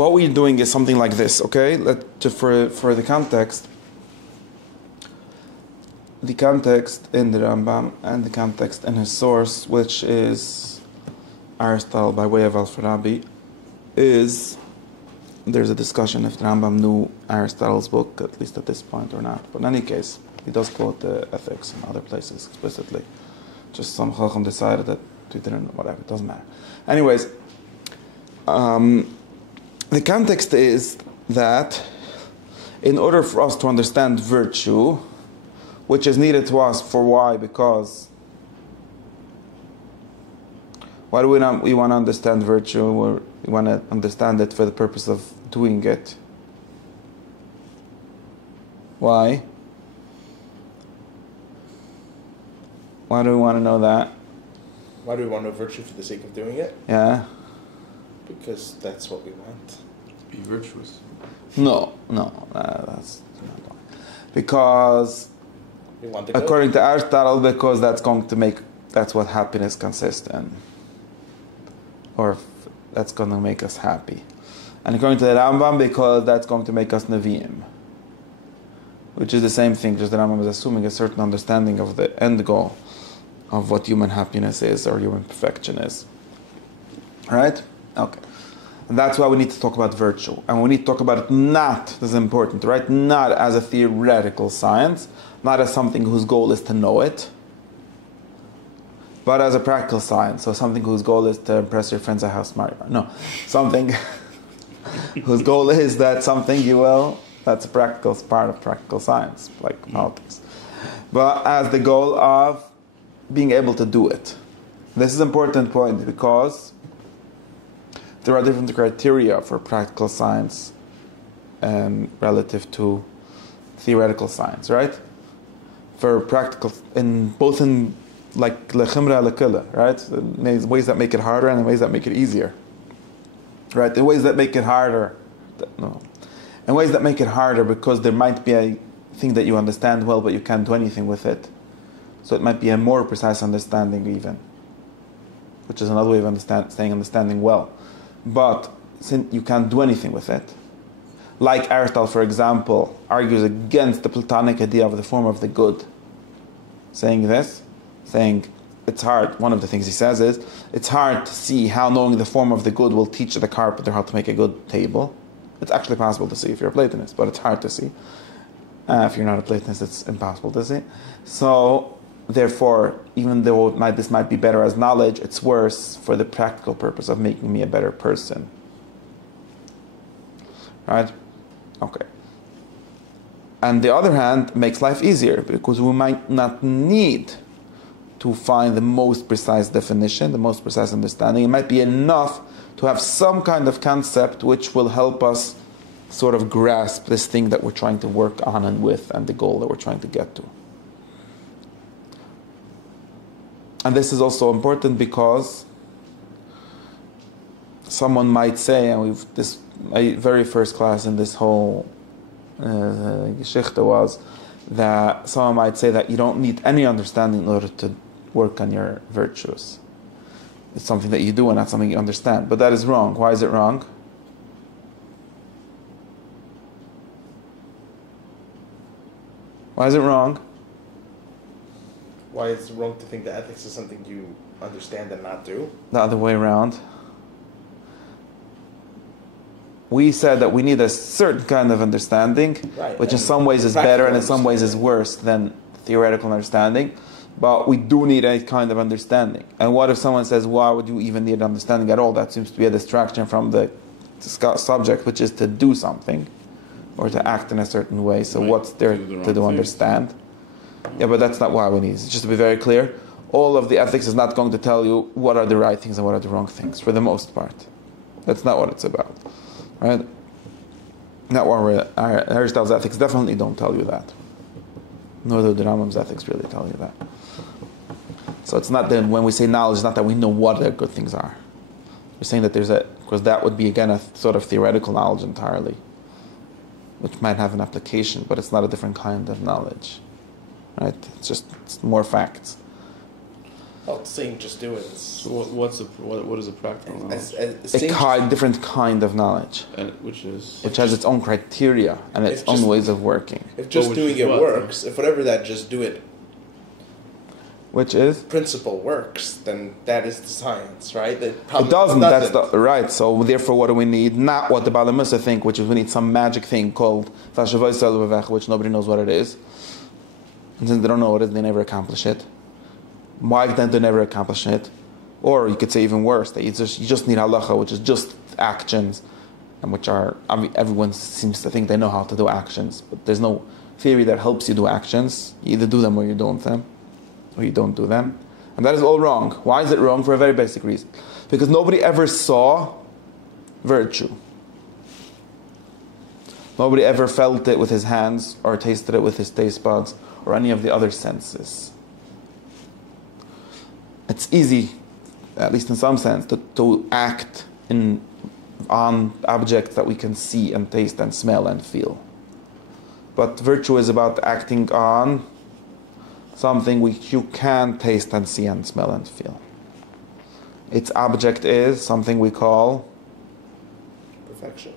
what we're doing is something like this, okay? For the context in the Rambam and the context in his source, which is Aristotle by way of Al-Farabi, is there's a discussion if the Rambam knew Aristotle's book, at least at this point, or not. But in any case, he does quote the ethics in other places explicitly. Just some Chacham decided that he didn't, whatever, it doesn't matter. Anyways, the context is that in order for us to understand virtue, which is needed to us for why? Because why do we want to understand virtue? Or we want to understand it for the purpose of doing it. Why? Why do we want to know that? Why do we want to know virtue for the sake of doing it? Yeah. Because that's what we want. Be virtuous. No, that's not why. Because We want the good. according to Aristotle, because that's what happiness consists in. Or that's going to make us happy. And according to the Rambam, because that's going to make us Nevi'im. Which is the same thing, just the Rambam is assuming a certain understanding of the end goal of what human happiness is or human perfection is. Right? Okay. And that's why we need to talk about virtue. And we need to talk about it not, this is important, right? Not as a theoretical science, not as something whose goal is to know it, but as a practical science. So something whose goal is to impress your friends at House Mario. No, something whose goal is that something that's a practical part of practical science, like politics. But as the goal of being able to do it. This is an important point because there are different criteria for practical science relative to theoretical science, right? For practical, both in like lechimra lekila, right? In ways that make it harder and in ways that make it easier, right? In ways that make it harder, in ways that make it harder because there might be a thing that you understand well, but you can't do anything with it. So it might be a more precise understanding even, which is another way of saying understanding well. But since you can't do anything with it, like Aristotle, for example, argues against the Platonic idea of the form of the good, saying it's hard. One of the things he says is, it's hard to see how knowing the form of the good will teach the carpenter how to make a good table. It's actually possible to see if you're a Platonist, but it's hard to see. If you're not a Platonist, it's impossible to see. So, therefore, even though this might be better as knowledge, it's worse for the practical purpose of making me a better person. Right? Okay. And the other hand, makes life easier because we might not need to find the most precise definition, the most precise understanding. It might be enough to have some kind of concept which will help us sort of grasp this thing that we're trying to work on and with and the goal that we're trying to get to. And this is also important because someone might say, and my very first class in this whole geschichte was that someone might say that you don't need any understanding in order to work on your virtues. It's something that you do and not something you understand. But that is wrong. Why is it wrong? Why is it wrong? Why is it wrong to think that ethics is something you understand and not do? The other way around. We said that we need a certain kind of understanding, right, which in some ways is better and in some ways is worse than theoretical understanding. But we do need a kind of understanding. And what if someone says, why would you even need understanding at all? That seems to be a distraction from the subject, which is to do something or to act in a certain way. So what's there to do understand? Yeah, but that's not why we need it. Just to be very clear, all of the ethics is not going to tell you what are the right things and what are the wrong things, for the most part. That's not what it's about. Right? Not what Aristotle's ethics definitely don't tell you that. Nor do the Rambam's ethics really tell you that. So it's not that when we say knowledge, it's not that we know what the good things are. We're saying that because that would be again a sort of theoretical knowledge entirely, which might have an application, but it's not a different kind of knowledge. Right? It's more facts. Well, saying just do it. So what is a practical knowledge? Different kind of knowledge, which has its own criteria and its own ways of working. If just doing it works, if whatever that just do it, which is principle works, then that is the science, right? It doesn't. That's right. So therefore, what do we need? Not what the Bala Musa think, which is we need some magic thing called which nobody knows what it is. And since they don't know what it is, they never accomplish it. Why then they never accomplish it? Or you could say even worse, that you just need halacha, which is just actions, and which are, everyone seems to think they know how to do actions, but there's no theory that helps you do actions. You either do them or you don't do them. And that is all wrong. Why is it wrong? For a very basic reason. Because nobody ever saw virtue. Nobody ever felt it with his hands or tasted it with his taste buds or any of the other senses. It's easy, at least in some sense, to act on objects that we can see and taste and smell and feel. But virtue is about acting on something which you can taste and see and smell and feel. Its object is something we call perfection.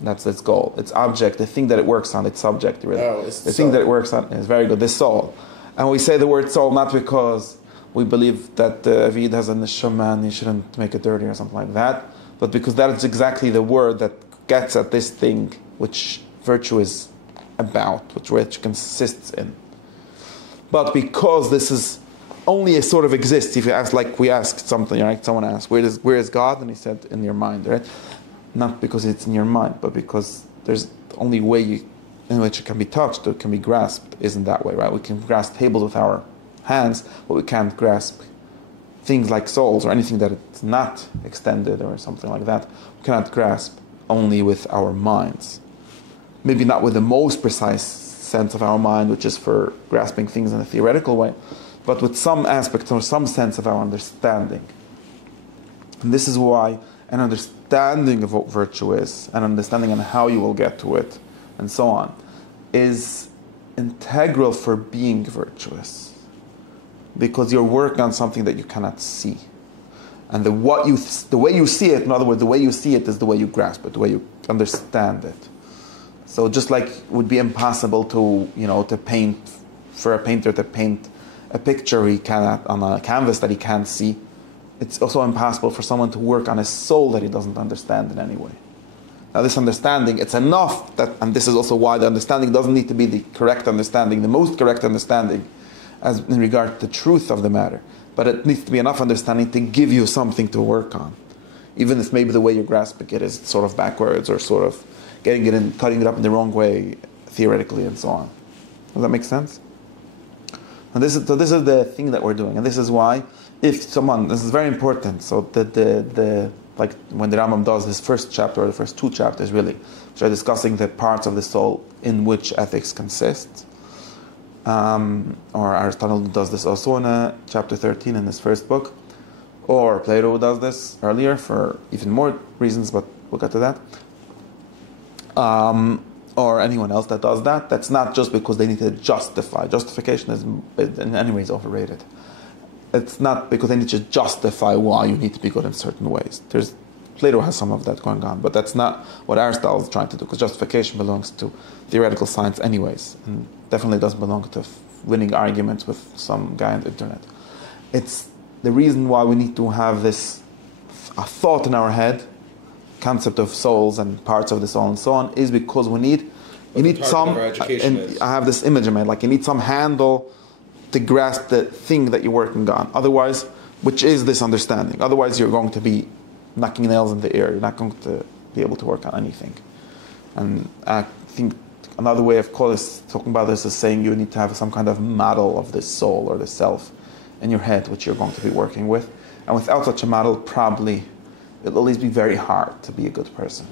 That's its goal. Its object, the thing that it works on, its subject, really. It's the thing that it works on is very good, the soul. And we say the word soul not because we believe that the Avid has a neshama and he shouldn't make it dirty or something like that, but because that is exactly the word that gets at this thing which virtue is about, which virtue consists in. But because this is only a sort of exists, if you ask, like we asked something, right? Someone asked, where is God? And he said, in your mind, right? Not because it's in your mind, but because there's the only way in which it can be touched, or it can be grasped, isn't that way, right? We can grasp tables with our hands, but we can't grasp things like souls or anything that it's not extended or something like that. We cannot grasp only with our minds. Maybe not with the most precise sense of our mind, which is for grasping things in a theoretical way, but with some aspect or some sense of our understanding. And this is why an understanding of what virtue is, an understanding on how you will get to it, and so on, is integral for being virtuous. Because you're working on something that you cannot see. And the way you see it, in other words, the way you see it is the way you grasp it, the way you understand it. So just like it would be impossible to paint, for a painter to paint a picture he cannot, on a canvas that he can't see, it's also impossible for someone to work on a soul that he doesn't understand in any way. Now this understanding, it's enough that, and this is also why the understanding doesn't need to be the correct understanding, the most correct understanding, as in regard to the truth of the matter. But it needs to be enough understanding to give you something to work on. Even if maybe the way you're grasping it is sort of backwards or sort of getting it in, cutting it up in the wrong way, theoretically and so on. Does that make sense? And this is the thing that we're doing. And this is why, if someone, this is very important, so the like when the Rambam does his first chapter, or the first two chapters really, which are discussing the parts of the soul in which ethics consist, or Aristotle does this also in chapter 13 in his first book, or Plato does this earlier for even more reasons, but we'll get to that. Or anyone else that does that, that's not just because they need to justify. Justification is in any ways overrated. It's not because they need to justify why you need to be good in certain ways. Plato has some of that going on, but that's not what Aristotle is trying to do, because justification belongs to theoretical science anyways, and definitely doesn't belong to winning arguments with some guy on the internet. It's the reason why we need to have a thought in our head, concept of souls and parts of the soul and so on, is because you need some, and I have this image in my head, like you need some handle to grasp the thing that you're working on. Otherwise, which is this understanding. Otherwise, you're going to be knocking nails in the air. You're not going to be able to work on anything. And I think another way of talking about this is saying you need to have some kind of model of this soul or the self in your head, which you're going to be working with. And without such a model, probably it'll at least be very hard to be a good person.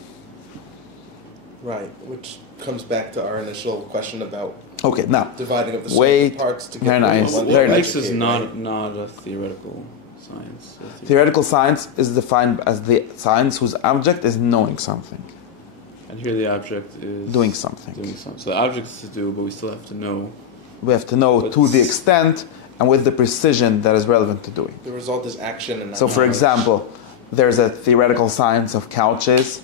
Right, which comes back to our initial question about now dividing up the soul parts to get very nice. What makes this not a theoretical science? Theoretical science is defined as the science whose object is knowing something. And here the object is doing something. So the object is to do, but we still have to know. We have to know to the extent and with the precision that is relevant to doing. The result is action and not So, for knowledge. example, there's a theoretical science of couches,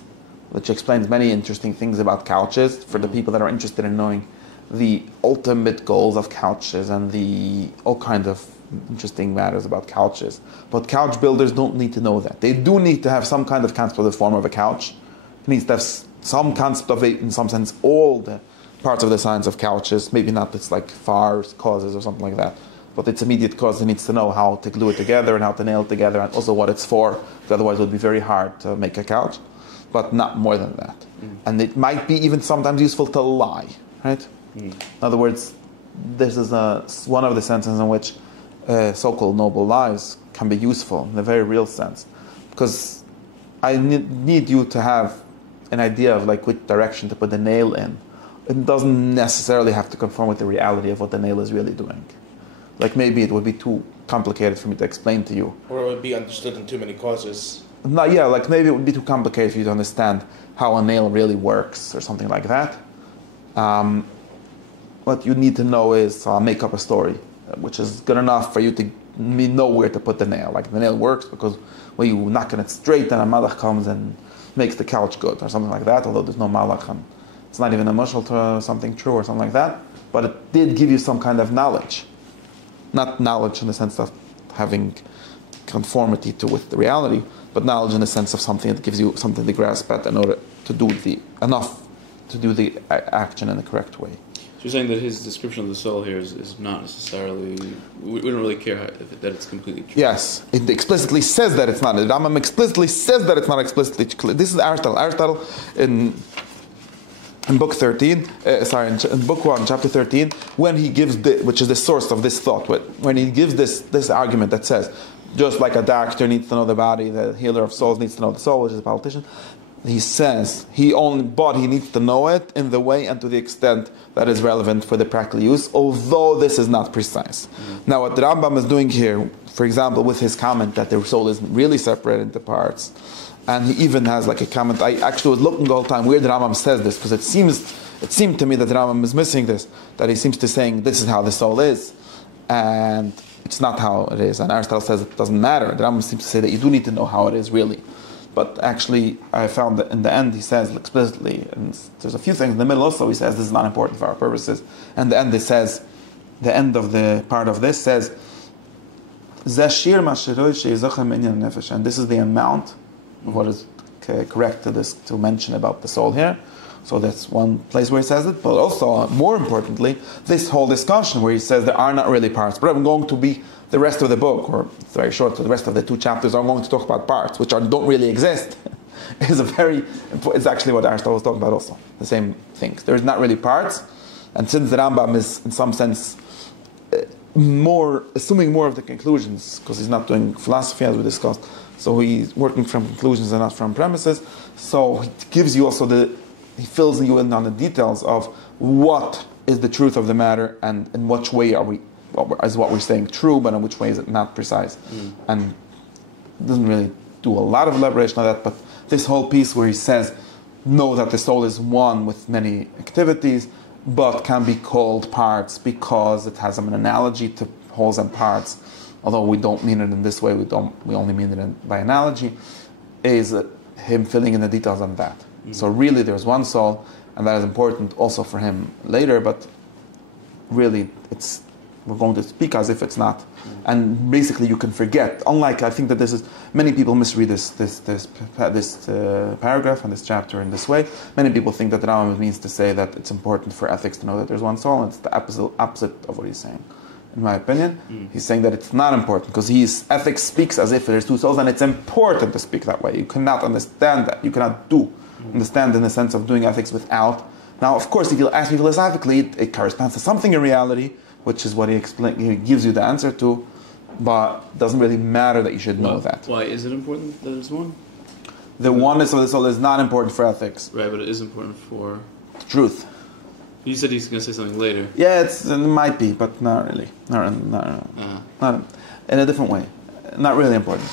which explains many interesting things about couches for the people that are interested in knowing the ultimate goals of couches and the all kinds of interesting matters about couches. But couch builders don't need to know that. They do need to have some kind of concept of the form of a couch. It needs to have some concept of it, in some sense, all the parts of the science of couches. Maybe not its like fars, causes, or something like that. But its immediate cause, it needs to know how to glue it together and how to nail it together, and also what it's for. Because otherwise, it would be very hard to make a couch. But not more than that. And it might be even sometimes useful to lie, right? In other words, this is one of the senses in which so-called noble lies can be useful in a very real sense. Because I need you to have an idea of like which direction to put the nail in. It doesn't necessarily have to conform with the reality of what the nail is really doing. Like maybe it would be too complicated for me to explain to you. Or it would be understood in too many causes. No, yeah, like maybe it would be too complicated for you to understand how a nail really works or something like that. What you need to know is I'll make up a story, which is good enough for you to know where to put the nail. Like the nail works because when you knock it straight, then a malach comes and makes the couch good or something like that. Although there's no malach, and it's not even a mushal to something true or something like that. But it did give you some kind of knowledge, not knowledge in the sense of having conformity to with the reality, but knowledge in the sense of something that gives you something to grasp at in order to do enough to do the action in the correct way. So you're saying that his description of the soul here is not necessarily, we don't really care that it's completely true. Yes, it explicitly says that it's not. The Rambam explicitly says that it's not explicitly clear. This is Aristotle. Aristotle in book 13, in book 1, chapter 13, when he gives, which is the source of this thought, when he gives this argument that says, just like a doctor needs to know the body, the healer of souls needs to know the soul, which is a politician, he says he needs to know it in the way and to the extent that is relevant for the practical use, although this is not precise. Now what the Rambam is doing here, for example, with his comment that the soul is really separated into parts, and he even has like a comment, I actually was looking the whole time where the Rambam says this, because it seemed to me that the Rambam is missing this, that he seems to saying this is how the soul is, and it's not how it is. And Aristotle says it doesn't matter. The Rambam seems to say that you do need to know how it is really. But actually, I found that in the end he says explicitly, and there's a few things in the middle also, he says this is not important for our purposes. And the end it says, the end of the part of this says, Zashir masheroi sheizochem inyan nefesh. And this is the amount of what is correct to mention about the soul here. So that's one place where he says it. But also, more importantly, this whole discussion where he says there are not really parts. But I'm going to be the rest of the book, or it's very short, so the rest of the 2 chapters are going to talk about parts, which don't really exist. It's actually what Aristotle was talking about also. The same things. There's not really parts. And since the Rambam is, in some sense, assuming more of the conclusions, because he's not doing philosophy as we discussed, so he's working from conclusions and not from premises. So he gives you also he fills you in on the details of what is the truth of the matter and in which way is what we're saying true, but in which way is it not precise. And doesn't really do a lot of elaboration on that, but this whole piece where he says, know that the soul is one with many activities, but can be called parts because it has an analogy to wholes and parts, although we don't mean it in this way, we only mean it by analogy, is him filling in the details on that. So really there's one soul, and that is important also for him later, but really we're going to speak as if it's not. And basically you can forget, unlike, I think that many people misread this paragraph and this chapter in this way. Many people think that the Rambam means to say that it's important for ethics to know that there's one soul, and it's the opposite of what he's saying. In my opinion, he's saying that it's not important, because ethics speaks as if there's 2 souls, and it's important to speak that way. You cannot understand that. You cannot understand in the sense of doing ethics without. Now, of course, if you ask me philosophically, it corresponds to something in reality, which is what he gives you the answer to, but it doesn't really matter that you should know that. Why is it important that there's one? The oneness of the soul is not important for ethics. Right, but it is important for truth. You said he's going to say something later. Yeah, it might be, but not really. Not in a different way. Not really important.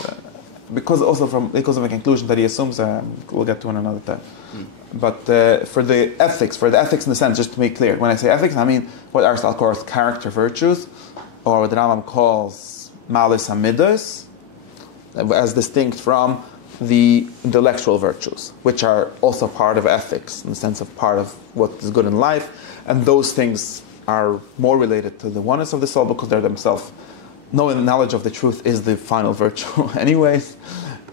Because of a conclusion that he assumes, we'll get to in another time. But for the ethics in the sense, just to make clear, when I say ethics, I mean what Aristotle calls character virtues. or what the Rambam calls malis hamidas, as distinct from the intellectual virtues, which are also part of ethics, in the sense of part of what is good in life, and those things are more related to the oneness of the soul because they're themselves. Knowing knowledge of the truth is the final virtue anyways,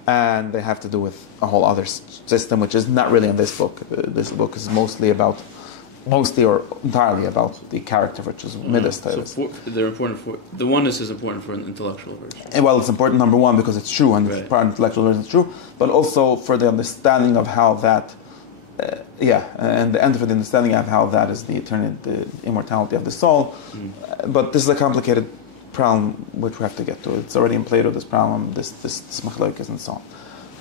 and they have to do with a whole other system, which is not really in this book. This book is mostly or entirely about the character virtues, midas. So they're important for the oneness is important for an intellectual virtue. Well, it's important, number one, because it's true, and it's part of intellectual virtue, it's true, but also for the understanding of how that, and the end of the understanding of how that is the eternity, the immortality of the soul. But this is a complicated problem which we have to get to. It's already in Plato, this problem, this machlokes and so on.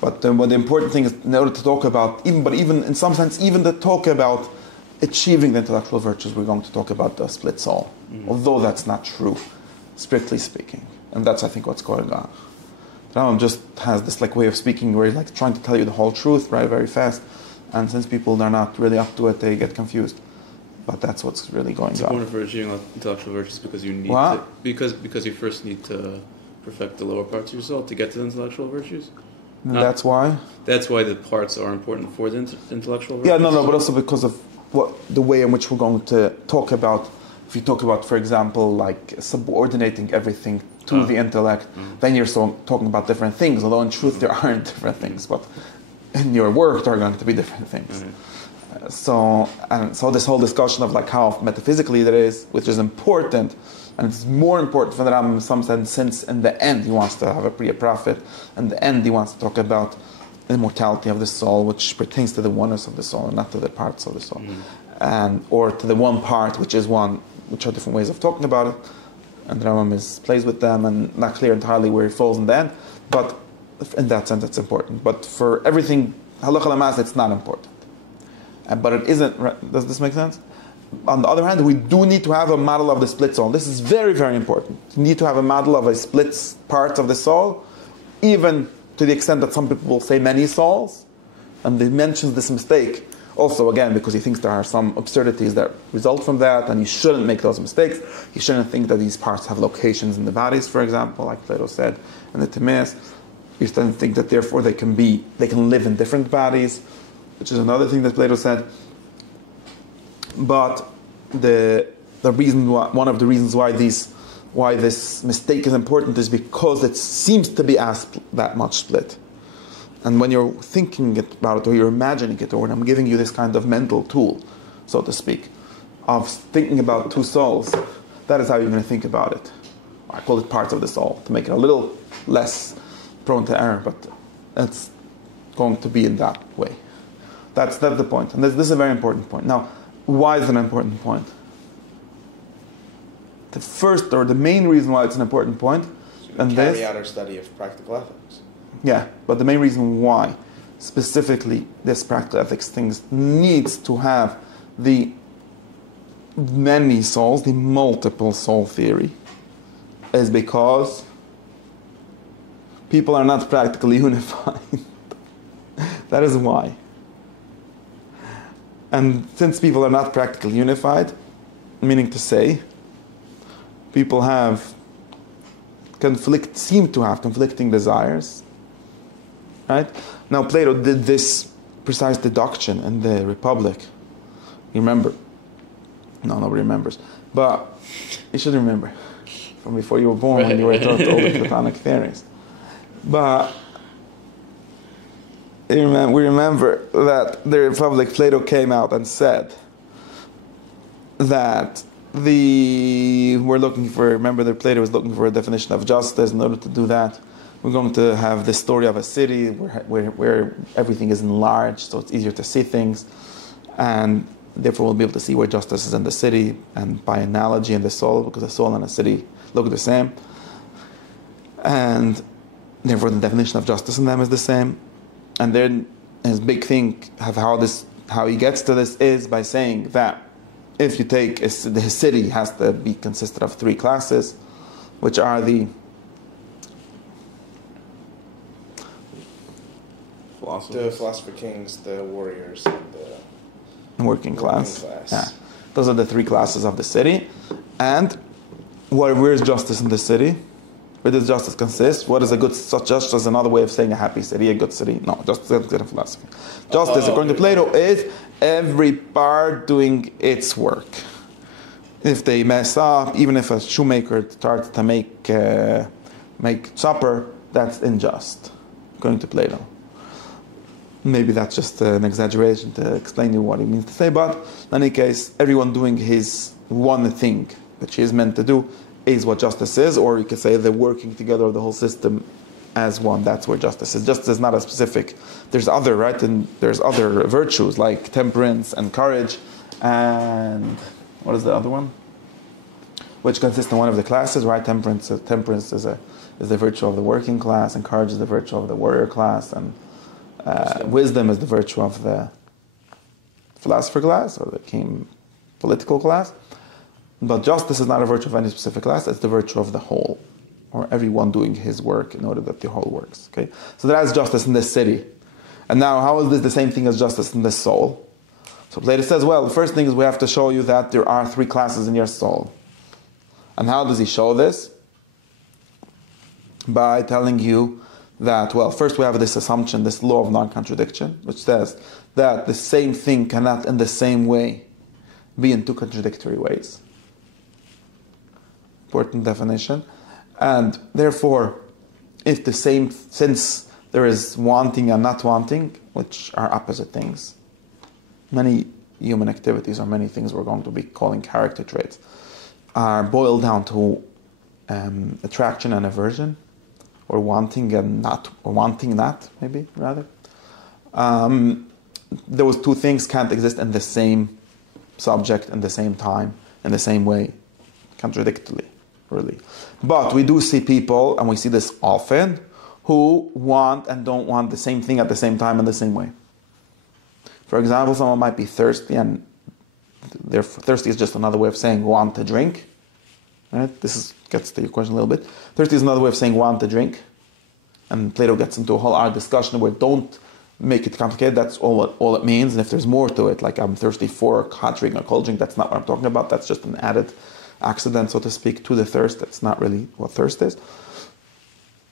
But what the important thing is, in order to talk about, even in some sense, even to talk about achieving the intellectual virtues, we're going to talk about the split soul. Although that's not true, strictly speaking. And that's, I think, what's going on. Rambam just has this way of speaking where he's trying to tell you the whole truth, right, very fast. And since people are not really up to it, they get confused. But that's what's really going on. It's important for achieving intellectual virtues because you need what? to, because you first need to perfect the lower parts of your soul to get to the intellectual virtues. That's why? That's why the parts are important for the intellectual virtues. Yeah, no, but also because of the way in which we're going to talk about. If you talk about, for example, subordinating everything to the intellect, then you're talking about different things, although in truth there aren't different things, but in your work there are going to be different things. So this whole discussion of how metaphysically that is, which is important, and it's more important for the Rambam in some sense, since in the end he wants to have a Priya prophet, in the end he wants to talk about the immortality of the soul, which pertains to the oneness of the soul and not to the parts of the soul, or to the one part, which are different ways of talking about it, and the Rambam plays with them, and not clear entirely where he falls in the end, but in that sense it's important. But for everything, halacha l'maaseh, it's not important. But it isn't. Does this make sense? On the other hand, we do need to have a model of the split soul. This is very, very important. You need to have a model of a split part of the soul, even to the extent that some people will say many souls. And he mentions this mistake also, again, because he thinks there are some absurdities that result from that, and you shouldn't make those mistakes. You shouldn't think that these parts have locations in the bodies, for example, like Plato said in the Timaeus. You shouldn't think that therefore they can live in different bodies, which is another thing that Plato said. But the reason one of the reasons why this mistake is important is because it seems to be that much split. And when you're thinking about it, or you're imagining it, or when I'm giving you this kind of mental tool, so to speak, of thinking about two souls, that is how you're going to think about it. I call it parts of the soul, to make it a little less prone to error, but it's going to be in that way. That's the point. And this is a very important point. Now, why is it an important point? The first, or the main reason why it's an important point, and carry out our study of practical ethics. Yeah, but the main reason why, specifically, this practical ethics things needs to have the many souls, the multiple soul theory, is because people are not practically unified. That is why. And since people are not practically unified, meaning to say, people seem to have conflicting desires, right? Now Plato did this precise deduction in the Republic. You remember? No, nobody remembers. But you should remember from before you were born, when you were taught all the Platonic theories. But we remember that the Republic, Plato came out and said that remember that Plato was looking for a definition of justice. In order to do that, we're going to have the story of a city where everything is enlarged, so it's easier to see things, and therefore we'll be able to see where justice is in the city, and by analogy in the soul, because the soul and a city look the same, and therefore the definition of justice in them is the same. And then his big thing of how he gets to this is by saying that if you take his city has to be consisted of three classes, which are the philosopher kings, the warriors, and the working class. Yeah, those are the three classes of the city, and where is justice in the city? Where does justice consist? What is a good justice? Another way of saying a happy city, a good city. No, justice is a good philosophy. Justice, according to Plato, is every part doing its work. If they mess up, even if a shoemaker starts to make supper, that's unjust, according to Plato. Maybe that's just an exaggeration to explain you what he means to say, but in any case, everyone doing his one thing that she is meant to do is what justice is, or you could say the working together of the whole system as one. That's where justice is. Justice is not a specific. There's other, right? And there's other virtues like temperance and courage, and what is the other one? Which consists in one of the classes, right? Temperance is the virtue of the working class, and courage is the virtue of the warrior class, and wisdom is the virtue of the philosopher class or the political class. But justice is not a virtue of any specific class, it's the virtue of the whole, or everyone doing his work in order that the whole works. Okay? So that is justice in this city. And now, how is this the same thing as justice in this soul? So Plato says, well, the first thing is we have to show you that there are three classes in your soul. And how does he show this? By telling you that, well, first we have this assumption, this law of non-contradiction, which says that the same thing cannot in the same way be in two contradictory ways. Important definition. And therefore, since there is wanting and not wanting, which are opposite things, many human activities or many things we're going to be calling character traits are boiled down to attraction and aversion, or wanting and not, or wanting not, maybe rather. Those two things can't exist in the same subject, in the same time, in the same way, contradictorily, really. But we do see people, and we see this often, who want and don't want the same thing at the same time in the same way. For example, someone might be thirsty, and thirsty is just another way of saying want to drink. Right? Gets to your question a little bit. Thirsty is another way of saying want to drink. And Plato gets into a whole art discussion where don't make it complicated, that's all it means. And if there's more to it, like I'm thirsty for a hot drink or cold drink, that's not what I'm talking about. That's just an added accident, so to speak, to the thirst. That's not really what thirst is.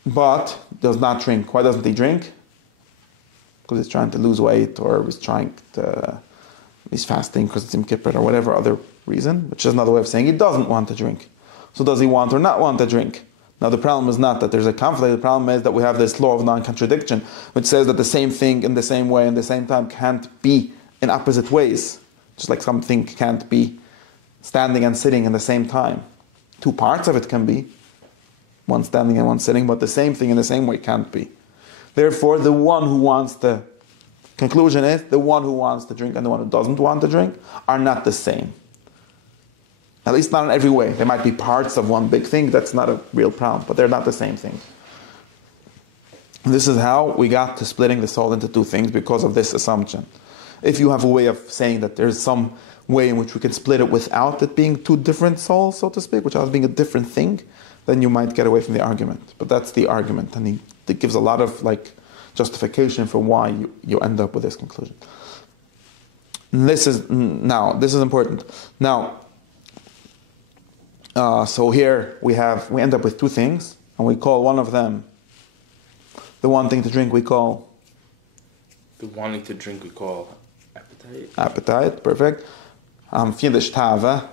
But does not drink. Why doesn't he drink? Because he's trying to lose weight, or he's fasting because it's Yom Kippur, or whatever other reason, which is another way of saying he doesn't want to drink. So does he want or not want to drink? Now the problem is not that there's a conflict, the problem is that we have this law of non-contradiction, which says that the same thing in the same way, in the same time, can't be in opposite ways. Just like something can't be standing and sitting in the same time. Two parts of it can be, one standing and one sitting, but the same thing in the same way can't be. Therefore, the one who wants the conclusion is the one who wants to drink and the one who doesn't want to drink are not the same. At least not in every way. There might be parts of one big thing, that's not a real problem, but they're not the same thing. And this is how we got to splitting the soul into two things, because of this assumption. If you have a way of saying that there's some way in which we can split it without it being two different souls, so to speak, without being a different thing, then you might get away from the argument. But that's the argument, and it gives a lot of justification for why you end up with this conclusion. And this is important. Now, so here we end up with two things, and we call one of them the wanting to drink. We call the wanting to drink. We call appetite. Appetite, perfect. Yiddish tava,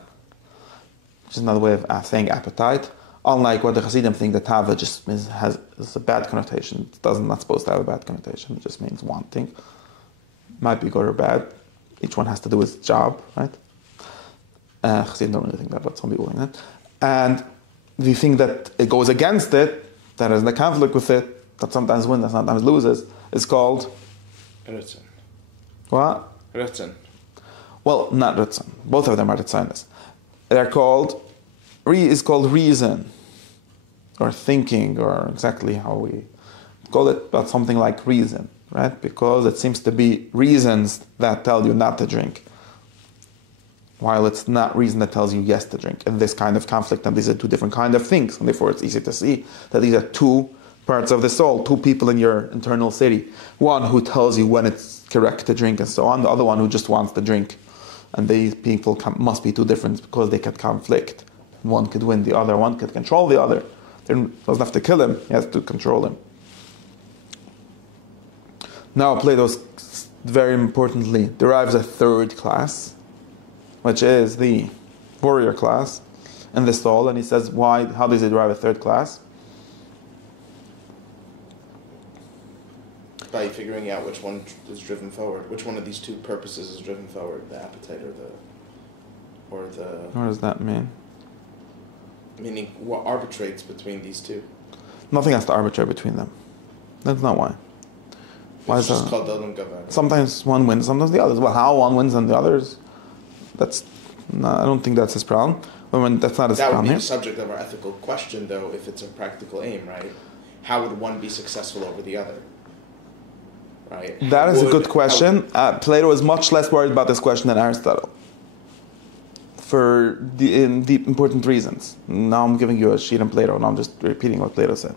which is another way of saying appetite. Unlike what the Hasidim think, that tava just has a bad connotation. It not supposed to have a bad connotation. It just means wanting. Might be good or bad. Each one has to do its job, right? Hasidim don't really think that, but some people think that. And the thing that it goes against it, that is in a conflict with it, that sometimes wins, that sometimes loses, is called Ritzen. What? Ritzen. Well, not Ritzen. Both of them are Ritzanis. They're called reason, or thinking, or exactly how we call it, but something like reason, right? Because it seems to be reasons that tell you not to drink, while it's not reason that tells you yes to drink. In this kind of conflict, and these are two different kind of things, and therefore it's easy to see that these are two parts of the soul, two people in your internal city. One who tells you when it's correct to drink and so on, the other one who just wants to drink. And these people must be two different because they can conflict. one could win the other, one could control the other. He doesn't have to kill him, he has to control him. Now Plato, very importantly, derives a third class, which is the warrior class in the soul. And he says, why? How does he derive a third class? By figuring out which one is driven forward, which one of these two purposes is driven forward, the appetite or the. What does that mean? Meaning, what arbitrates between these two? Nothing has to arbitrate between them. That's not why. Why It's is just that? called Elam Gavar. Sometimes one wins, sometimes the others. Well, how one wins and the others, I don't think that's his problem. That's not his That would problem be here. the subject of our ethical question, though, if it's a practical aim, right? How would one be successful over the other? Right? That is a good question. Plato is much less worried about this question than Aristotle, for deep important reasons. Now I'm giving you a sheet on Plato, and I'm just repeating what Plato said.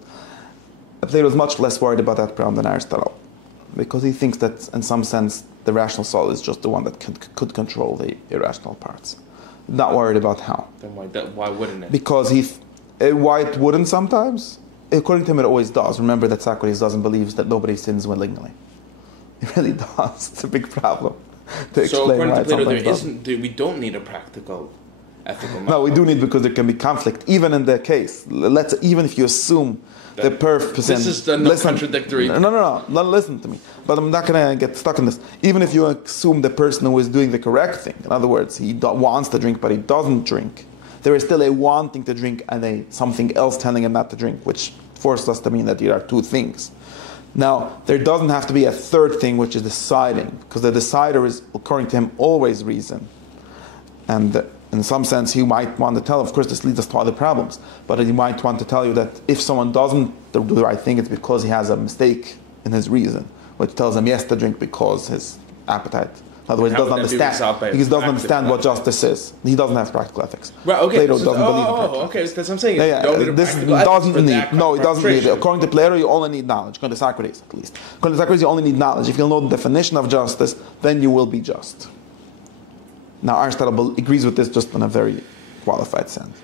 Plato is much less worried about that problem than Aristotle, because he thinks that, in some sense, the rational soul is just the one that could control the irrational parts. Not worried about how. Then why wouldn't it? Because why it wouldn't sometimes? According to him, it always does. Remember that Socrates doesn't believe that nobody sins willingly. It really does. It's a big problem to explain So according why to it Plato, sometimes doesn't. we don't need a practical ethical No, we do need, because there can be conflict, even in the case. Even if you assume the purpose. This is not contradictory. No, listen to me. But I'm not going to get stuck in this. Even if you assume the person who is doing the correct thing, in other words, he wants to drink, but he doesn't drink, there is still a wanting to drink and something else telling him not to drink, which forces us to mean that there are two things. Now, there doesn't have to be a third thing, which is deciding, because the decider is, according to him, always reason. And in some sense, he might want to tell, of course, this leads us to other problems, but he might want to tell you that if someone doesn't do the right thing, it's because he has a mistake in his reason, which tells him yes to drink because his appetite. In other words, he doesn't understand what justice is. He doesn't have practical ethics. Right, okay. Plato doesn't believe in practical okay, that's what I'm saying. Yeah, this doesn't need. No, it doesn't need. According According to Plato, you only need knowledge. According to Socrates, at least. According to Socrates, you only need knowledge. If you know the definition of justice, then you will be just. Now, Aristotle agrees with this just in a very qualified sense,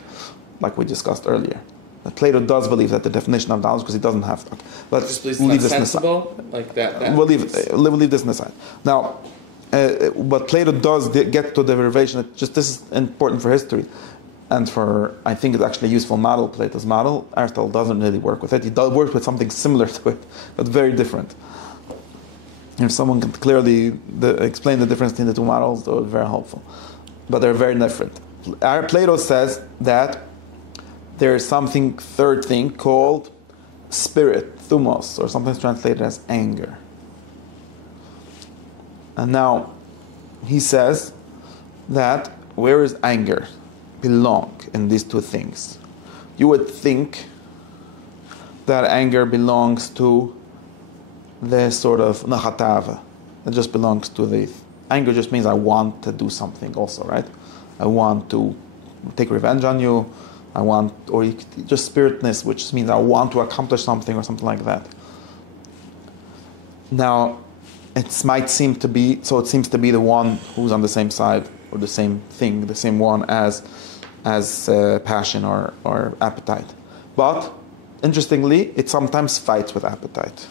like we discussed earlier. But Plato does believe that the definition of knowledge, because he doesn't have. Let's leave this aside. Like that. We'll leave this aside. Now, but Plato does get to the derivation that just this is important for history, and for, I think it's actually a useful model, Plato's model. Aristotle doesn't really work with it. He does work with something similar to it, but very different. If someone can clearly explain the difference between the two models, that would be very helpful. But they're very different. Plato says that there is something, third thing, called spirit, thumos, or sometimes translated as anger. And now, he says that where does anger belong in these two things? You would think that anger belongs to the sort of nachatava. It just belongs to the... Anger just means I want to do something also, right? I want to take revenge on you. Or just spiritness, which means I want to accomplish something or something like that. Now, it might seem to be, so it seems to be the one who's on the same side, or the same thing, the same one as passion or appetite. But, interestingly, it sometimes fights with appetite.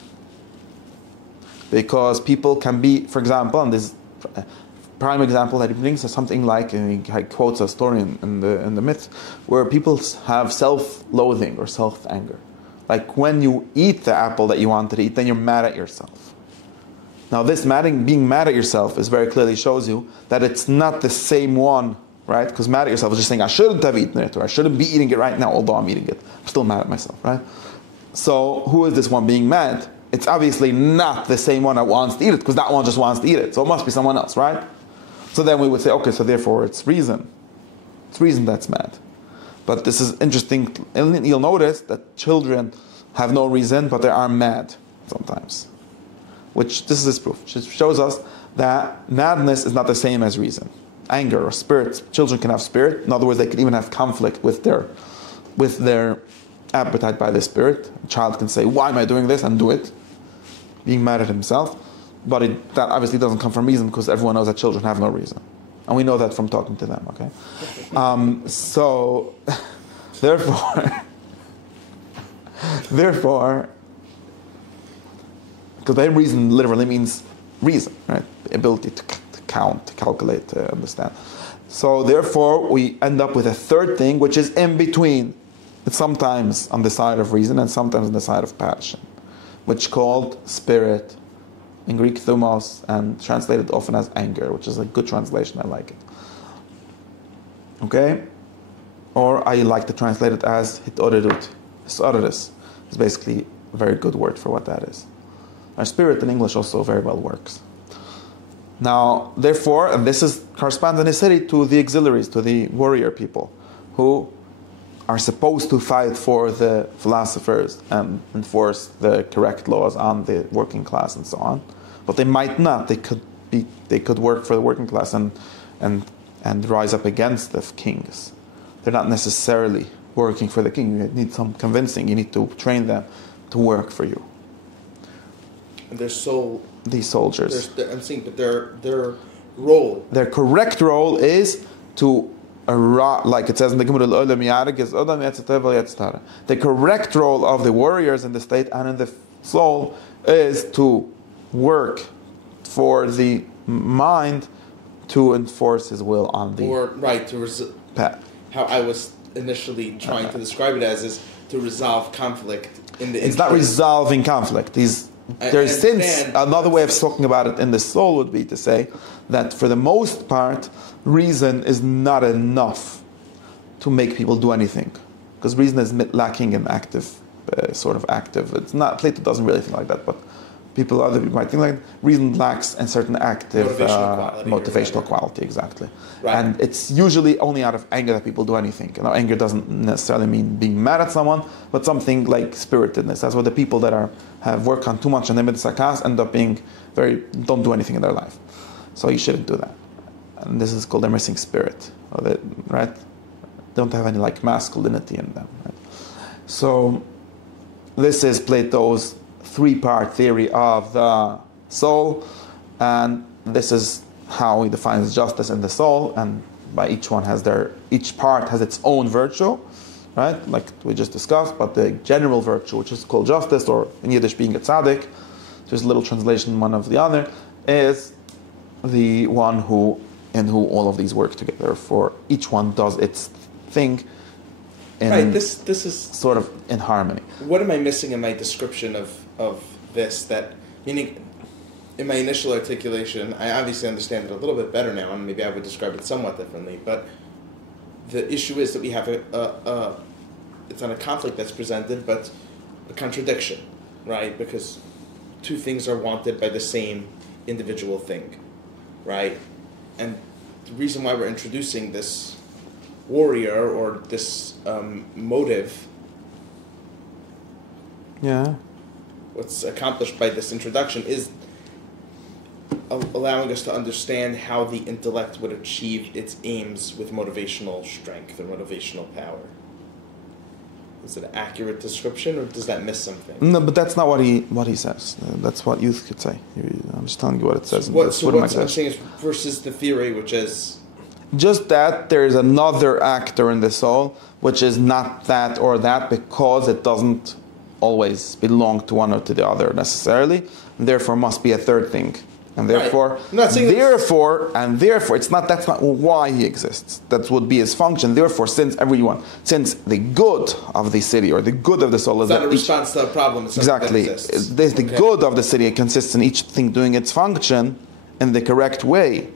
Because people can be, for example, and this prime example that he brings is something like, and he quotes a story in the myth, where people have self-loathing or self-anger. Like when you eat the apple that you wanted to eat, then you're mad at yourself. Now this being mad at yourself is very clearly shows you that it's not the same one, right? Because mad at yourself is just saying, I shouldn't have eaten it, or I shouldn't be eating it right now, although I'm eating it. I'm still mad at myself, right? So who is this one being mad? It's obviously not the same one that wants to eat it, because that one just wants to eat it. So it must be someone else, right? So then we would say, okay, so therefore it's reason. It's reason that's mad. But this is interesting. And you'll notice that children have no reason, but they are mad sometimes. Which, this is his proof. It shows us that madness is not the same as reason. Anger or spirit. Children can have spirit. In other words, they can even have conflict with their appetite by the spirit. A child can say, why am I doing this? And do it. Being mad at himself. But that obviously doesn't come from reason, because everyone knows that children have no reason. And we know that from talking to them, okay? So, therefore, because by reason literally means reason, right? The ability to count, to calculate, to understand. So therefore, we end up with a third thing, which is in between. It's sometimes on the side of reason and sometimes on the side of passion, which is called spirit, in Greek thumos, and translated often as anger, which is a good translation, I like it. Okay? Or I like to translate it as hitorirut. Hitorirus is basically a very good word for what that is. Our spirit in English also very well works. Now, therefore, and this corresponds in a city to the auxiliaries, to the warrior people, who are supposed to fight for the philosophers and enforce the correct laws on the working class and so on. But they might not. They could work for the working class and rise up against the kings. They're not necessarily working for the king. You need some convincing. You need to train them to work for you. And these soldiers. I'm saying, but their role. Their correct role is to, like it says in the Gemara, the correct role of the warriors in the state and in the soul is to work for the mind to enforce his will on the path. How I was initially trying to describe it as is to resolve conflict in the. It's not resolving conflict. Another way of talking about it in the soul would be to say that for the most part, reason is not enough to make people do anything, because reason is lacking in active. It's not. Plato doesn't really think like that, but other people might think like reason lacks a certain active motivational quality, exactly. Right. And it's usually only out of anger that people do anything. Anger doesn't necessarily mean being mad at someone, but something like spiritedness. That's what the people that have worked on too much on the mitzvah end up being don't do anything in their life. So you shouldn't do that. And this is called a missing spirit, right? Don't have any masculinity in them, right? So this is Plato's three-part theory of the soul, and this is how he defines justice in the soul, and by each part has its own virtue, right? Like we just discussed, but the general virtue, which is called justice, or in Yiddish being a tzaddik, there's a little translation one of the other, is the one in who all of these work together, for each one does its thing this is sort of in harmony. What am I missing in my description of this? Meaning, in my initial articulation, I obviously understand it a little bit better now, and maybe I would describe it somewhat differently. But the issue is that we have it's not a conflict that's presented, but a contradiction, right? Because two things are wanted by the same individual thing, right? And the reason why we're introducing this warrior or this motive, what's accomplished by this introduction is allowing us to understand how the intellect would achieve its aims with motivational strength or motivational power. Is it an accurate description, or does that miss something? No, but that's not what he says. That's what youth could say. I'm just telling you what it says. What I'm saying is versus the theory, which is just that there's another actor in the soul, which is not that or that, because it doesn't always belong to one or to the other necessarily, and therefore must be a third thing. And therefore, that's not why he exists. That would be his function. Therefore, since the good of the city or the good of the soul is not a response to a problem. Exactly. There's the good of the city. It consists in each thing doing its function in the correct way.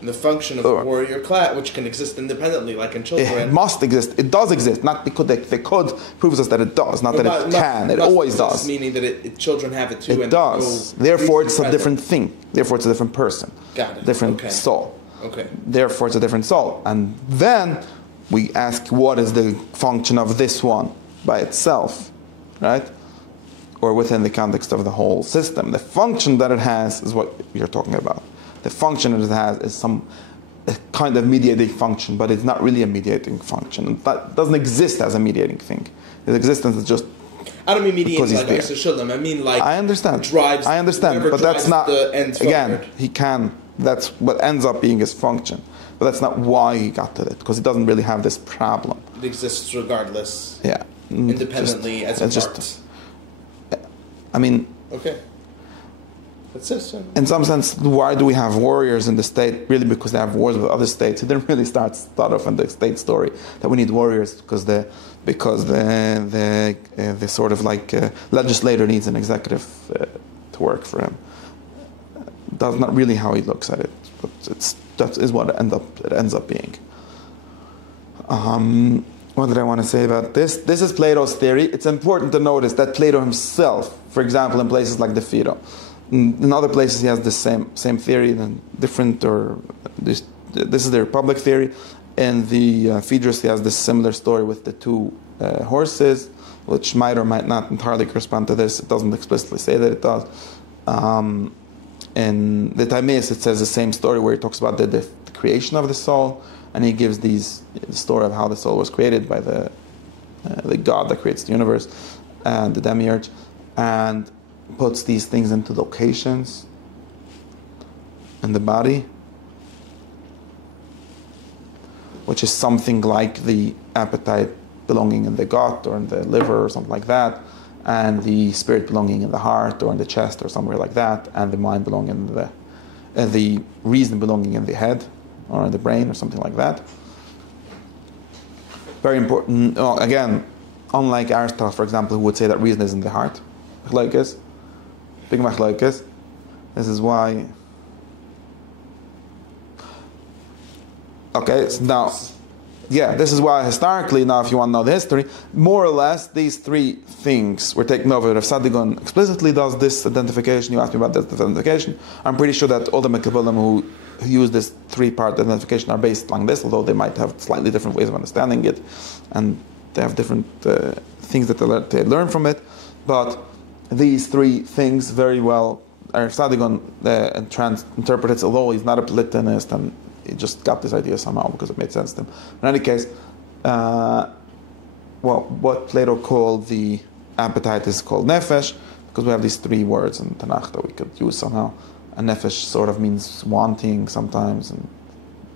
And the function of the warrior class, which can exist independently, like in children. It must exist. It does exist. Not because the could proves us that it does, not that it can. It always does. Meaning that children have it too. It does. Therefore, it's a different thing. Therefore, it's a different person. Got it. Different soul. Okay. Therefore, it's a different soul. And then we ask, what is the function of this one by itself, right? Or within the context of the whole system. The function that it has is what you're talking about. The function that it has is a kind of mediating function, but it's not really a mediating function. That doesn't exist as a mediating thing. Its existence is just. I don't mean mediating like Shalom. I mean like. I understand. Drives. But that's not. The ends again, forward. he can That's what ends up being his function. But that's not why he got to it, because he doesn't really have this problem. It exists regardless. Yeah. Independently as a part. I mean... Okay. That's it. In some sense, why do we have warriors in the state? Really because they have wars with other states. It didn't really start off in the state story that we need warriors because the sort of like legislator needs an executive to work for him. That's not really how he looks at it, but that is what it ends up being. What did I want to say about this? This is Plato's theory. It's important to notice that Plato himself, for example, in places like the Phaedo, in other places he has the same theory, and different, or this is the Republic theory. In the Phaedrus he has this similar story with the two horses, which might or might not entirely correspond to this. It doesn't explicitly say that it does. In the Timaeus it says the same story where he talks about the creation of the soul, and he gives the story of how the soul was created by the God that creates the universe and the demiurge, and puts these things into locations in the body, which is something like the appetite belonging in the gut or in the liver or something like that, and the spirit belonging in the heart or in the chest or somewhere like that, and the mind belonging in the reason belonging in the head or in the brain or something like that. Very important. Again, unlike Aristotle, for example, who would say that reason is in the heart. Machlokes, big machlokes. This is why. Okay, so now, this is why historically, now if you want to know the history, more or less these three things were taken over. If Sadigon explicitly does this identification, you asked me about this identification, I'm pretty sure that all the Mekabalim who use this three-part identification are based on this, although they might have slightly different ways of understanding it, and they have different things that they learn from it. But these three things very well, Sadigon interprets, although he's not a Platonist, and he just got this idea somehow because it made sense to him. In any case, what Plato called the appetite is called nefesh, because we have these three words in Tanakh that we could use somehow. And nefesh sort of means wanting sometimes,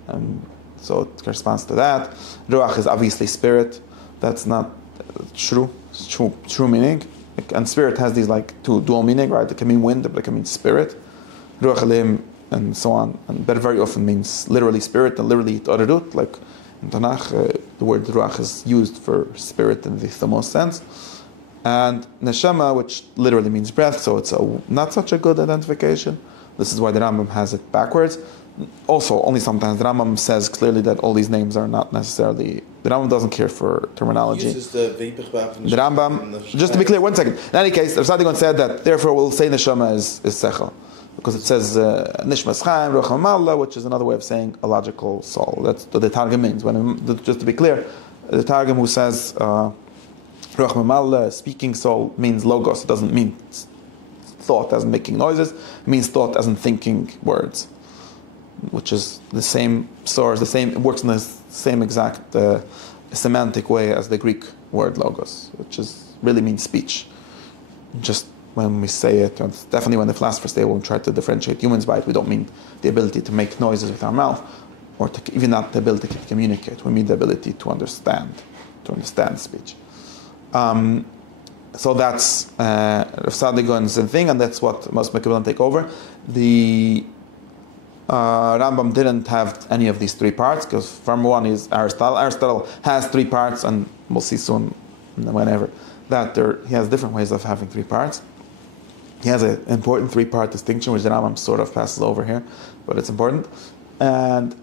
and so it corresponds to that. Ruach is obviously spirit. That's not true meaning. And spirit has these like two dual meaning, right? It can mean wind, but it can mean spirit. Ruach Elohim, and so on. But very often means literally spirit and literally Torerut. Like in Tanakh, the word Ruach is used for spirit in the Thamos sense. And Neshama, which literally means breath, so it's not such a good identification. This is why the Rambam has it backwards. Also, only sometimes the Rambam says clearly that all these names are not necessarily... The Rambam doesn't care for terminology. He uses the Rambam... Just to be clear, one second. In any case, Rav Sadigon said that, therefore we'll say Neshama is Sechel. Because it says Nishmas Chaim, Ruach HaMallah, which is another way of saying a logical soul. That's what the Targum means. Just to be clear, the Targum who says Ruach HaMallah, speaking soul, means logos. It doesn't mean thought as in making noises. It means thought as in thinking words, which is the same source, it works in the same exact semantic way as the Greek word logos, which really means speech. Just when we say it, and definitely when the philosophers say when we try to differentiate humans by it, we don't mean the ability to make noises with our mouth, or even not the ability to communicate. We mean the ability to understand speech. So that's Rav Sadigon's thing, and that's what most Mekabalim take over. The Rambam didn't have any of these three parts, because from one is Aristotle. Aristotle has three parts, and we'll see soon, whenever, that he has different ways of having three parts. He has an important three-part distinction, which the Rambam sort of passes over here, but it's important. And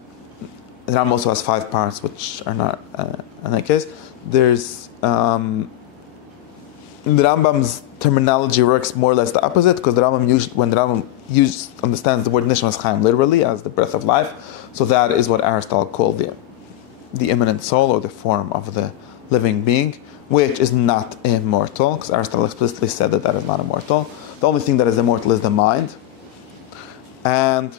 the Rambam also has 5 parts, which are not, in that case. There's... the Rambam's terminology works more or less the opposite, because when the Rambam understands the word Nishmas Chaim literally as the breath of life, so that is what Aristotle called the immanent soul, or the form of the living being, which is not immortal, because Aristotle explicitly said that is not immortal. The only thing that is immortal is the mind, and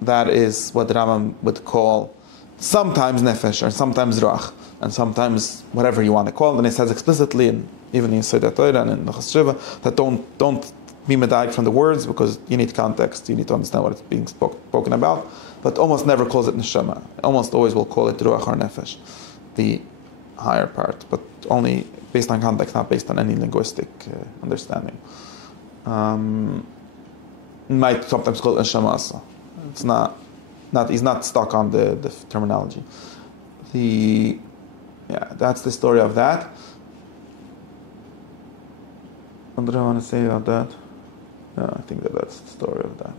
that is what the Rambam would call sometimes nefesh, or sometimes ruach, and sometimes whatever you want to call it. And it says explicitly, even in Seder Torah and in the Chashiva, that don't be medayik from the words because you need context, you need to understand what it's being spoken about, but almost never calls it neshama. Almost always will call it ruach or nefesh, the higher part, but only based on context, not based on any linguistic understanding. Might sometimes call it neshama also. It's not. He's not stuck on the terminology. That's the story of that. What did I want to say about that? I think that's the story of that.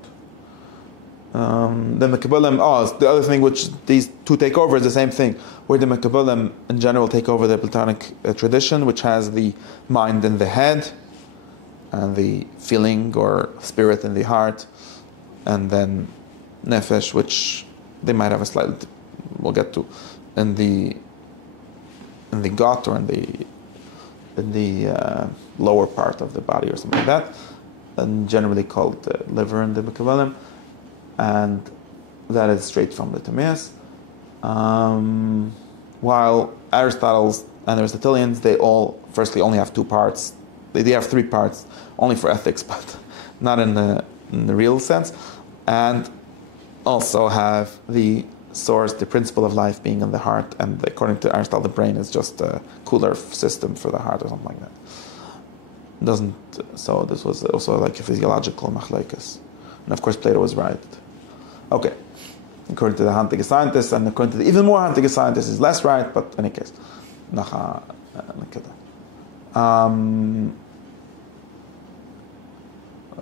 The Mekabalim, the other thing which these two take over is the same thing, where the Mekabalim in general take over the Platonic tradition, which has the mind in the head, and the feeling or spirit in the heart, and then Nefesh, which they might have a slight, we'll get to, in the gut or in the lower part of the body or something like that, and generally called the liver in the Mekabalim, and that is straight from the Timaeus. While Aristotle's and Aristotelians, they all firstly only have two parts. They have three parts only for ethics, but not in the real sense, and also have the source, the principle of life being in the heart, and according to Aristotle, the brain is just a cooler system for the heart or something like that. So this was also like a physiological machlekes. And of course Plato was right. Okay. According to the Hantige scientists, and according to the even more Hantige scientists, is less right, but in any case.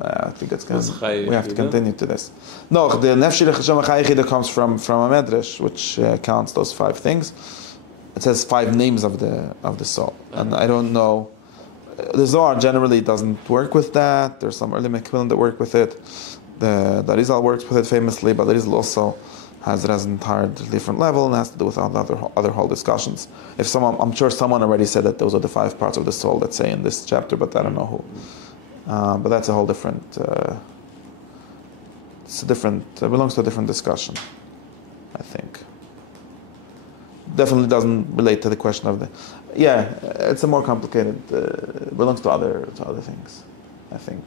I think it's going we have to continue to this. No, the Nefshi L'Chashem HaChai comes from a medrash, which counts those 5 things. It says 5 names of the soul. And I don't know, the Zohar generally doesn't work with that. There's some early Mekbilim that work with it. The Arizal works with it famously, but Arizal also has it as an entire different level and has to do with all the other whole discussions. I'm sure someone already said that those are the 5 parts of the soul that say in this chapter, but I don't know who. But that's a whole different. Belongs to a different discussion, I think. Definitely doesn't relate to the question of the. Yeah, it's a more complicated. Belongs to other things, I think.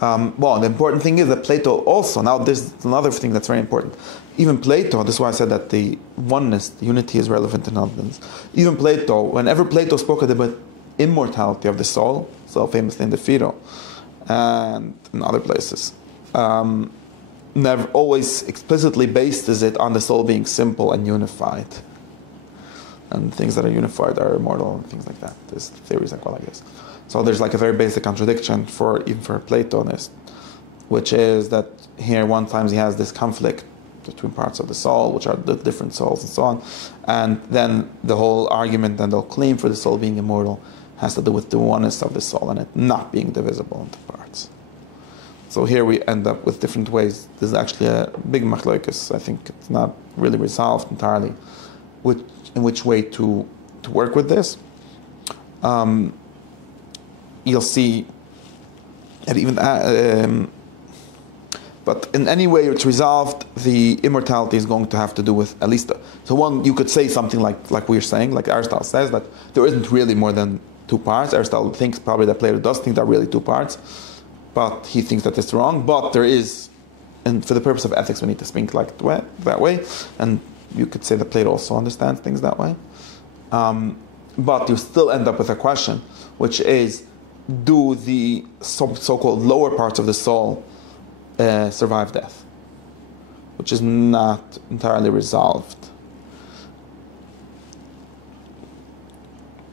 Well, the important thing is that Plato also, now there's another thing that's very important. Even Plato, this is why I said that the oneness, the unity is relevant in others. Even Plato, whenever Plato spoke about immortality of the soul, so famously in the Phaedo and in other places, never always explicitly bases it on the soul being simple and unified. And things that are unified are immortal and things like that. There's theories like this. So there's like a very basic contradiction even for Platonist, which is that here one times he has this conflict between parts of the soul, which are the different souls and so on, and then the whole argument and the claim for the soul being immortal has to do with the oneness of the soul and it not being divisible into parts. So here we end up with different ways. This is actually a big machlokes. I think it's not really resolved entirely, in which way to work with this. You'll see that even but in any way it's resolved, the immortality is going to have to do with at least so one, you could say something like we're saying, like Aristotle says, that there isn't really more than 2 parts. Aristotle thinks probably that Plato does think there are really 2 parts, but he thinks that it's wrong. But there is, and for the purpose of ethics we need to think like that way, and you could say that Plato also understands things that way. But you still end up with a question, which is, do the so-called lower parts of the soul survive death? Which is not entirely resolved.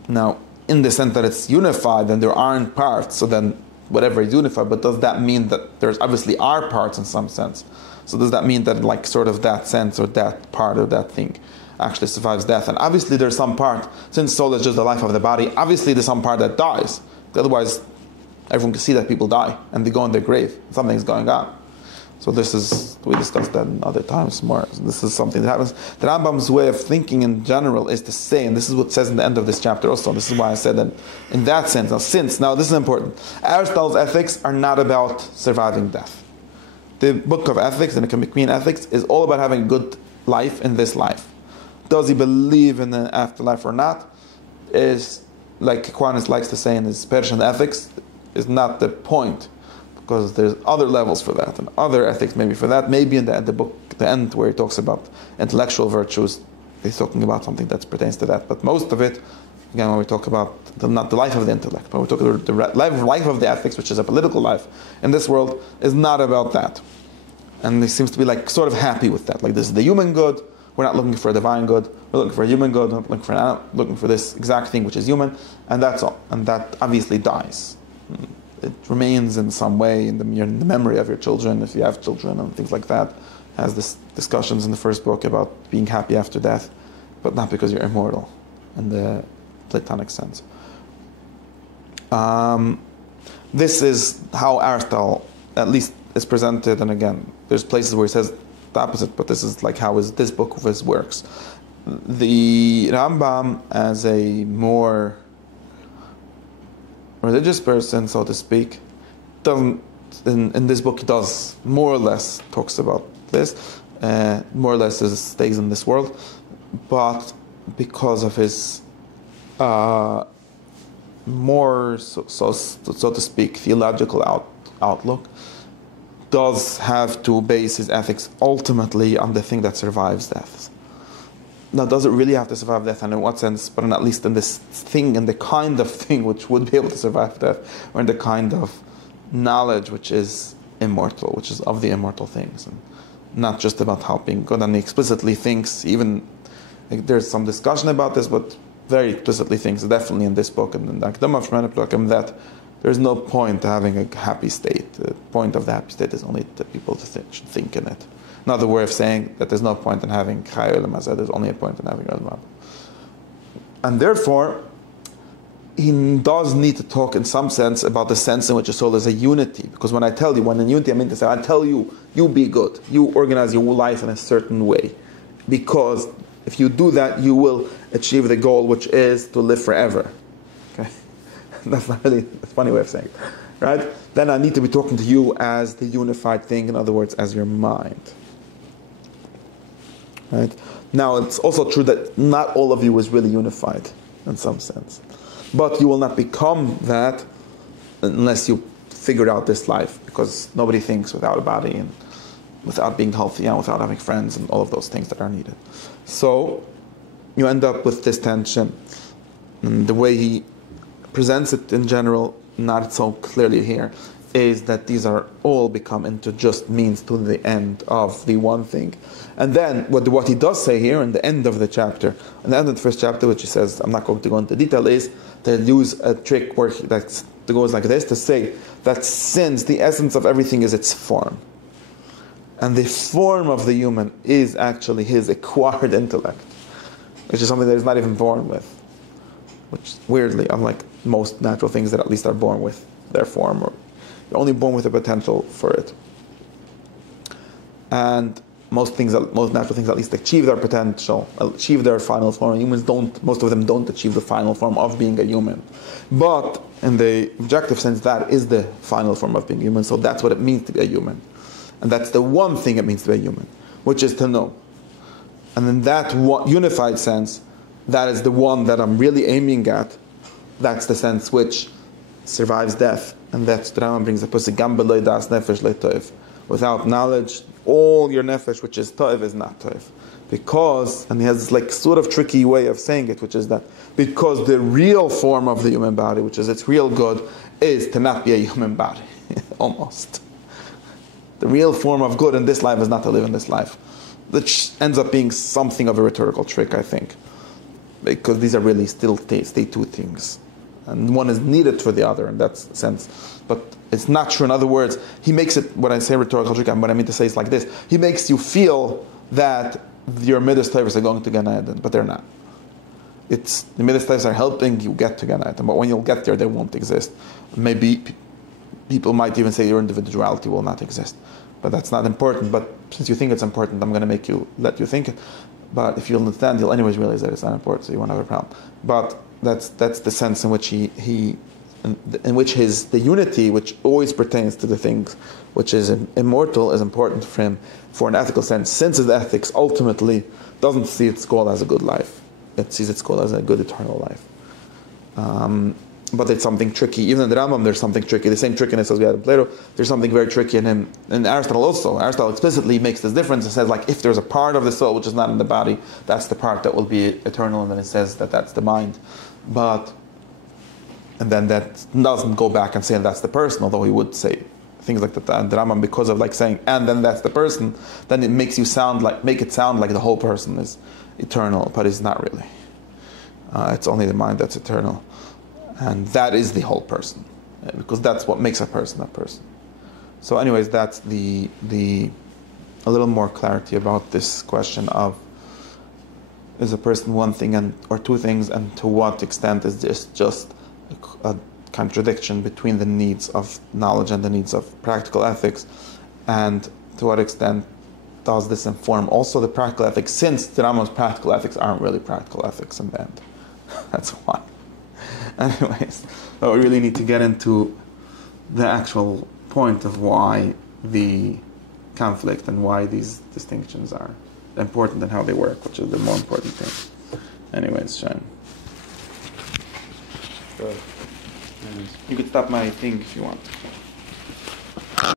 Now, in the sense that it's unified and there aren't parts, so then whatever is unified, but does that mean that there's obviously are parts in some sense? So does that mean that like sort of that sense or that part of that thing actually survives death? And obviously there's some part, since soul is just the life of the body, obviously there's some part that dies. Otherwise, everyone can see that people die and they go in their grave. Something's going on. So we discussed that in other times more. So this is something that happens. The Rambam's way of thinking in general is to say, and this is what it says in the end of this chapter also. This is why I said that in that sense. Now this is important. Aristotle's ethics are not about surviving death. The book of ethics, and the Kamikmin ethics, is all about having a good life in this life. does he believe in an afterlife or not, is, like Aquinas likes to say in his Persian ethics, is not the point, because there's other levels for that, and other ethics maybe for that. Maybe in the book, the end, where he talks about intellectual virtues, he's talking about something that pertains to that. But most of it, again, when we talk about not the life of the intellect, but we talk about the life of the ethics, which is a political life in this world, is not about that. And he seems to be like sort of happy with that. Like, this is the human good. We're not looking for a divine good. We're looking for a human good. We're looking for this exact thing which is human, and that's all. And that obviously dies. It remains in some way in the memory of your children, if you have children, and things like that. Has this discussions in the first book about being happy after death, but not because you're immortal in the Platonic sense. This is how Aristotle, at least, is presented. And again, there's places where he says the opposite, but this is like how this book of his works. The Rambam, as a more religious person, so to speak, doesn't, in this book, he does more or less talks about this, more or less stays in this world, but because of his more, so to speak, theological outlook, does have to base his ethics ultimately on the thing that survives death. Now, does it really have to survive death, and in what sense? But at least in this thing, in the kind of thing which would be able to survive death, or in the kind of knowledge which is immortal, which is of the immortal things, and not just about how being good. And he explicitly thinks, even there's some discussion about this, but very explicitly thinks, definitely in this book and in the Akdama of Shemana Plakim, that there's no point to having a happy state. The point of the happy state is only that people should think in it. Another way of saying that there's no point in having Chai Olam Hazeh, there's only a point in having Olam Haba. And therefore, he does need to talk in some sense about the sense in which a soul is a unity. Because when I tell you, when in unity, I mean to say, I tell you, you be good. You organize your life in a certain way. Because if you do that, you will achieve the goal, which is to live forever. Okay? That's not really a funny way of saying it. Right? Then I need to be talking to you as the unified thing, in other words, as your mind. Right? Now, it's also true that not all of you is really unified in some sense. But you will not become that unless you figure out this life, because nobody thinks without a body and without being healthy and without having friends and all of those things that are needed. So you end up with this tension. And the way he presents it in general, not so clearly here, is that these are all become into just means to the end of the one thing. And then what he does say here in the end of the chapter, in the end of the first chapter, which he says, I'm not going to go into detail, is to use a trick where that goes like this, to say that since the essence of everything is its form, and the form of the human is actually his acquired intellect, which is something that he's not even born with, which weirdly, unlike most natural things that at least are born with their form, or you're only born with the potential for it. And most natural things at least achieve their potential, achieve their final form. Humans don't, most of them don't achieve the final form of being a human. But in the objective sense, that is the final form of being human. So that's what it means to be a human. And that's the one thing it means to be a human, which is to know. And in that unified sense, that is the one that I'm really aiming at. That's the sense which survives death. And that's the Rambam brings the pasuk, Gam b'lo das nefesh le toiv. Without knowledge, all your nefesh, which is toiv, is not toiv. Because, and he has this like sort of tricky way of saying it, which is that because the real form of the human body, which is its real good, is to not be a human body. Almost. The real form of good in this life is not to live in this life. Which ends up being something of a rhetorical trick, I think. Because these are really still two things. And one is needed for the other in that sense. But it's not true. In other words, he makes it, when I say rhetorical trick, what I mean to say is like this. He makes you feel that your midas tayvus are going to Gan Eden, but they're not. It's the midas tayvus are helping you get to Gan Eden, but when you'll get there, they won't exist. Maybe people might even say your individuality will not exist. But that's not important. But since you think it's important, I'm going to let you think it. But if you understand, you'll anyways realize that it's not important, so you won't have a problem. But that's the sense in which the unity, which always pertains to the things which is immortal, is important for him for an ethical sense. Since his ethics ultimately doesn't see its goal as a good life. It sees its goal as a good eternal life. But it's something tricky. Even in the Rambam, there's something tricky. The same trickiness as we had in Plato, there's something very tricky in him. And Aristotle also. Aristotle explicitly makes this difference and says, like, if there's a part of the soul which is not in the body, that's the part that will be eternal, and then it says that that's the mind. And then that doesn't go back and say that's the person, although he would say things like that in the Rambam, because of like saying, and then that's the person, then it makes it sound like the whole person is eternal, but it's not really. It's only the mind that's eternal. And that is the whole person, because that's what makes a person a person. So anyways, that's a little more clarity about this question of, is a person one thing or two things, and to what extent is this just a contradiction between the needs of knowledge and the needs of practical ethics, and to what extent does this inform also the practical ethics, since the Rambam's practical ethics aren't really practical ethics in the end. That's why. Anyways, but we really need to get into the actual point of why the conflict and why these distinctions are important and how they work, which is the more important thing. Anyways, Shane. You could stop my thing if you want.